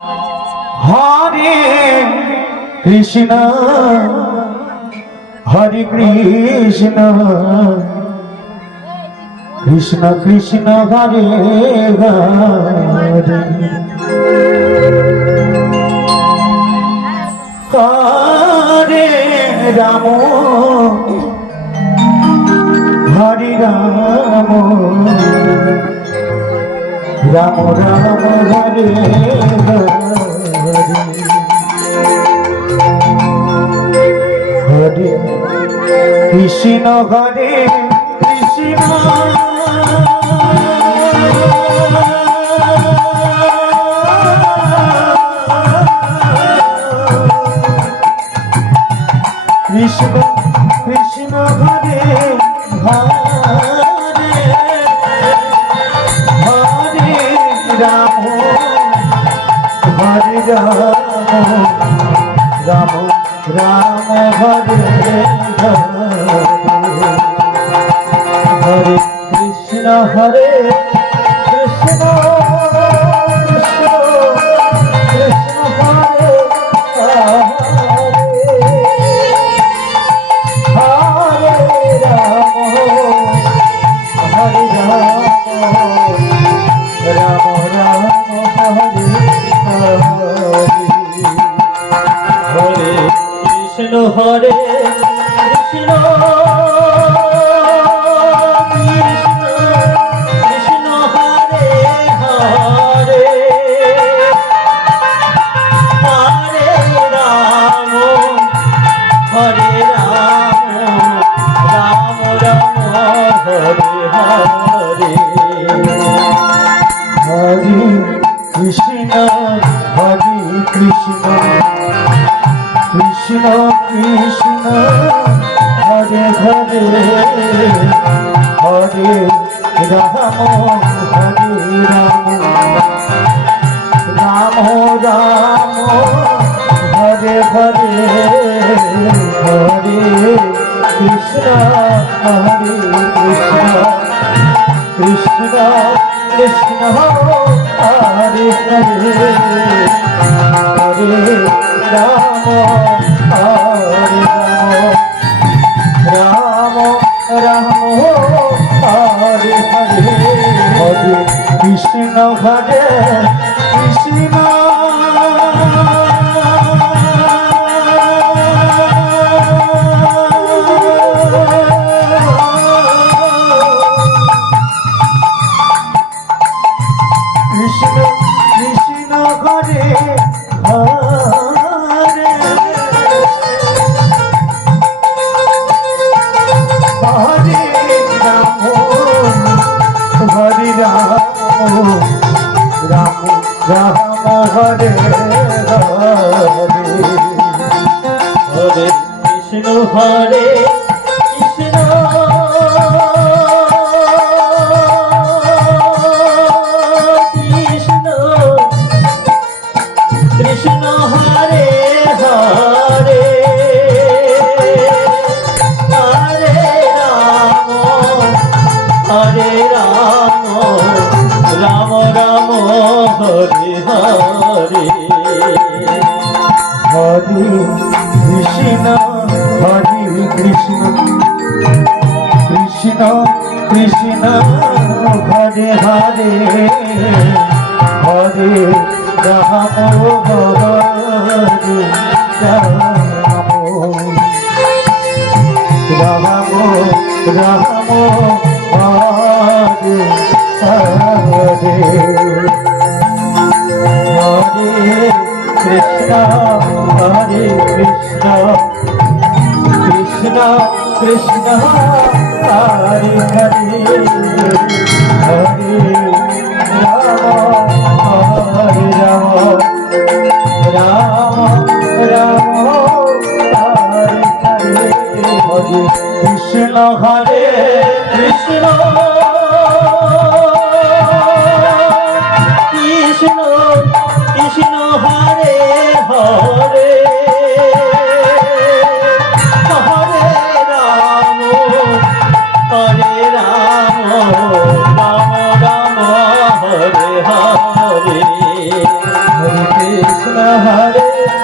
Hare Krishna Hare Krishna Krishna Krishna Hare Hare Hare Ram Hare Ram Ram Ram Hare Hare Krishna Hare Krishna Krishna Krishna Hare Hare Hare Ram Hare Ram Ram Ram Hare Hare Krishna Hare Krishna Krishna Krishna Hare Hare Ram Hare Ram Ram Ram Hare Hare Krishna Hare Krishna Krishna Hare Hare Hare Ram Hare Ram Ram Ram Hare Hare Hare Krishna Hare Krishna Krishna Krishna Hare Hare Hare Ram Hare Ram Ram Ram Hare Hare Hare Krishna Hare Krishna Krishna Krishna Hare Hare Hare Ram Hare Ram Ram Hare Hare Hare Krishna Hare Krishna Krishna Krishna Hare Hare Hare Ram Hare Ram Ram Ram Hare Hare Hare Krishna Hare Krishna Krishna Hare Hare Hare Ram Hare Ram Ram Ram Hare Hare Hare Krishna Hare Krishna Krishna Krishna Hare Hare Hare Ram Hare Ram Ram Ram Hare Hare Hare Krishna Hare Krishna Krishna Krishna Hare Hare Hare Ram Hare Ram Ram Ram Hare Hare Hare Krishna Hare Krishna Krishna Krishna Hare Hare Hare Ram Hare Ram Ram Ram Hare Hare Hare Hare